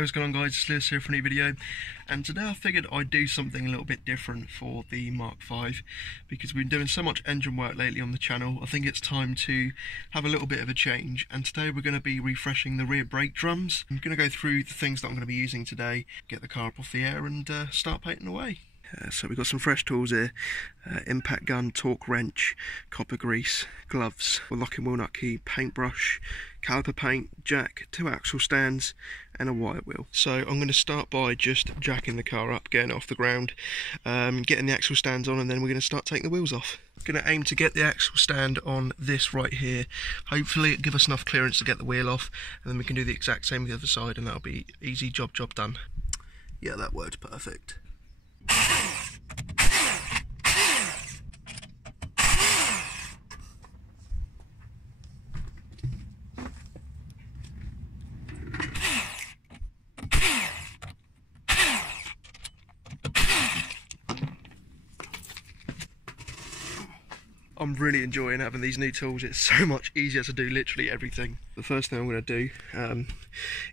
Hey, what's going on guys, it's Lewis here for a new video, and today I figured I'd do something a little bit different for the Mark 5 because we've been doing so much engine work lately on the channel. I think it's time to have a little bit of a change, and today we're going to be refreshing the rear brake drums. I'm going to go through the things that I'm going to be using today, get the car up off the air and start painting away. So we've got some fresh tools here, impact gun, torque wrench, copper grease, gloves, a locking wheel nut key, paintbrush, caliper paint, jack, 2 axle stands and a wire wheel. So I'm going to start by just jacking the car up, getting it off the ground, getting the axle stands on, and then we're going to start taking the wheels off. I'm going to aim to get the axle stand on this right here. Hopefully it'll give us enough clearance to get the wheel off, and then we can do the exact same with the other side and that'll be easy, job done. Yeah, that worked perfect. I'm really enjoying having these new tools. It's so much easier to do literally everything. The first thing I'm going to do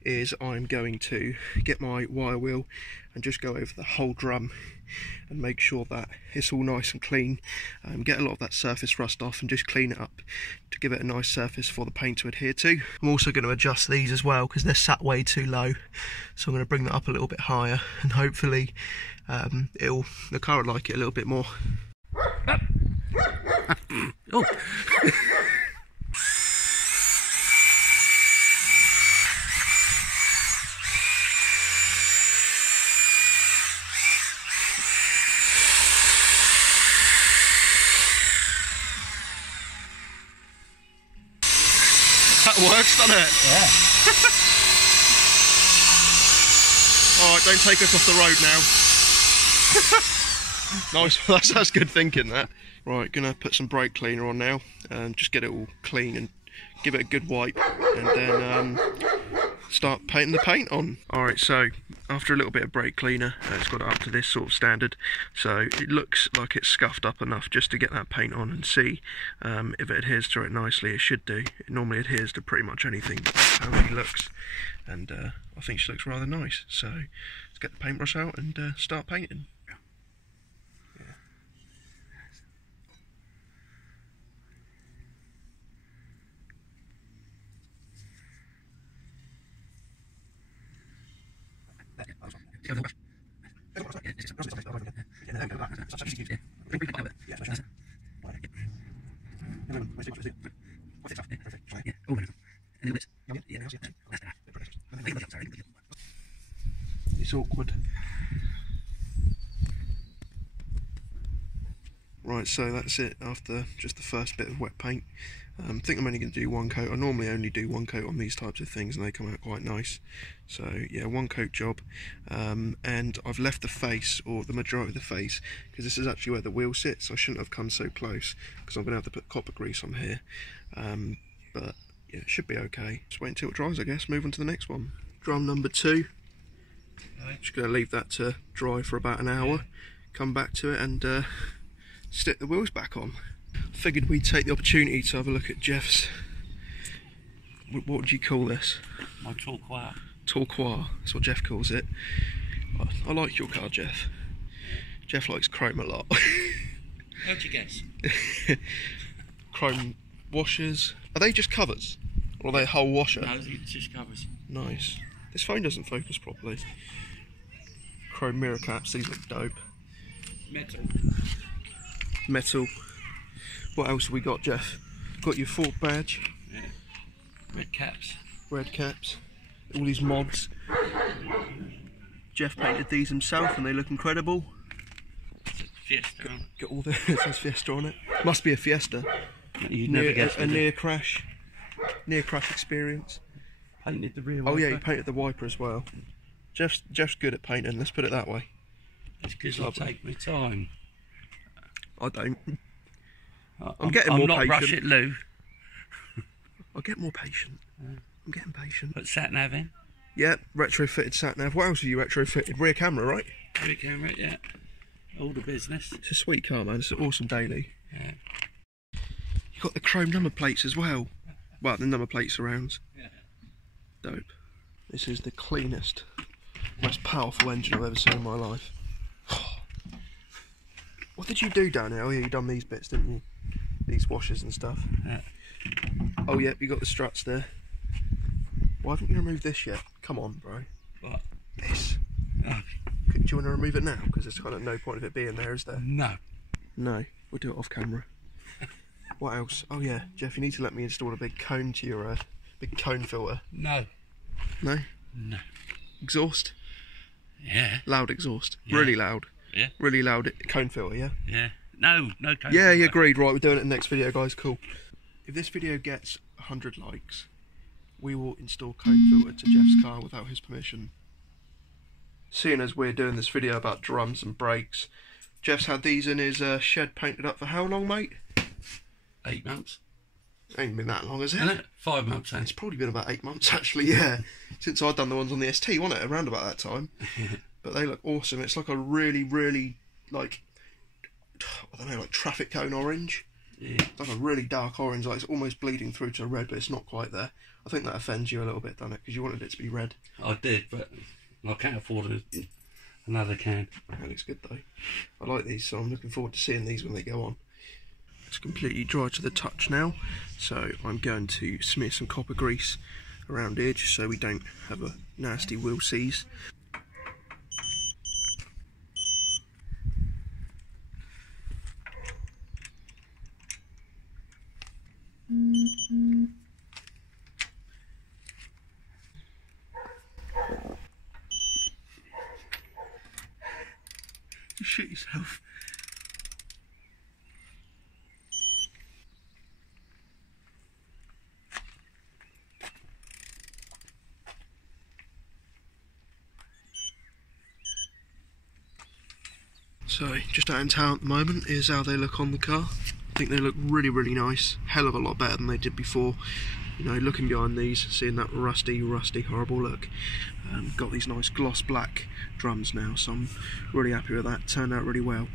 is I'm going to get my wire wheel and just go over the whole drum and make sure that it's all nice and clean. Get a lot of that surface rust off and just clean it up to give it a nice surface for the paint to adhere to. I'm also going to adjust these as well because they're sat way too low, so I'm going to bring that up a little bit higher, and hopefully the car will like it a little bit more. Oh. That works, doesn't it? Yeah. Alright, don't take us off the road now. Nice, that's good thinking, that. Right, gonna put some brake cleaner on now and just get it all clean and give it a good wipe, and then start painting the paint on. Alright, so after a little bit of brake cleaner, it's got it up to this sort of standard, so it looks like it's scuffed up enough just to get that paint on and see if it adheres to it nicely. It should do. It normally adheres to pretty much anything. That's how she looks, and I think she looks rather nice. So let's get the paintbrush out and start painting. It's awkward. Right, so that's it after just the first bit of wet paint. I think I'm only going to do one coat. I normally only do one coat on these types of things and they come out quite nice. So yeah, one coat job. And I've left the face, or the majority of the face, because this is actually where the wheel sits. I shouldn't have come so close because I'm going to have to put copper grease on here. But yeah, it should be okay. Just wait until it dries, I guess. Move on to the next one. Drum number 2. Just going to leave that to dry for about an hour. Come back to it and stick the wheels back on. Figured we'd take the opportunity to have a look at Jeff's, what would you call this? My Torquoise. Torquoise, that's what Jeff calls it. I like your car, Jeff. Jeff likes chrome a lot. How'd you guess? Chrome washers. Are they just covers? Or are they a whole washer? No, it's just covers. Nice. This phone doesn't focus properly. Chrome mirror caps, these look dope. Metal. What else have we got, Jeff? Got your Ford badge. Yeah. Red caps. Red caps. All these mods. Jeff painted these himself and they look incredible. Fiesta. Got all the it says Fiesta on it. Must be a Fiesta. You'd never guess a near crash experience. Painted the rear wiper. Oh yeah, he painted the wiper as well. Jeff's good at painting, let's put it that way. It's because I take my time. I don't. I'm getting more patient. I'm not rush it, Lou. I'll get more patient. I'm getting patient. Put sat nav in. Yeah, retrofitted sat nav. What else have you retrofitted? Rear camera, right? Rear camera, yeah. All the business. It's a sweet car, man. It's an awesome daily. Yeah. You got the chrome number plates as well. Well, the number plate surrounds. Yeah. Dope. This is the cleanest Most powerful engine I've ever seen in my life. What did you do down here? Oh yeah, you done these bits, didn't you? These washers and stuff. Yeah. Oh yeah, you got the struts there. Why haven't you removed this yet? Come on, bro. What? This. Oh, Do you want to remove it now? Because there's kind of no point of it being there, is there? no. No, we'll do it off camera. What else? Oh yeah, Jeff, you need to let me install a big cone to your big cone filter. No. No? No. Exhaust? Yeah. Loud exhaust. Yeah. Really loud. Yeah. Really loud cone filter, yeah? Yeah. No cone. Yeah, you agreed. Right, we're doing it in the next video, guys. Cool. If this video gets 100 likes, we will install cone filter to Jeff's car without his permission. Seeing as we're doing this video about drums and brakes, Jeff's had these in his shed painted up for how long, mate? 8 months. Ain't been that long, has it? Isn't it? 5 months, It's probably been about 8 months, actually, yeah. Since I'd done the ones on the ST, wasn't it? Around about that time. But they look awesome. It's like a really, really, like, I don't know, like traffic cone orange. Yeah. It's like a really dark orange, like it's almost bleeding through to red, but it's not quite there. I think that offends you a little bit, doesn't it? Because you wanted it to be red. I did, but I can't afford another can. That looks good though. I like these, so I'm looking forward to seeing these when they go on. It's completely dry to the touch now, so I'm going to smear some copper grease around here just so we don't have a nasty wheel seize. You shit yourself. So, just out in town at the moment is how they look on the car. I think they look really, really nice. Hell of a lot better than they did before. You know, looking behind these, seeing that rusty, horrible look. Got these nice gloss black drums now, so I'm really happy with that. Turned out really well.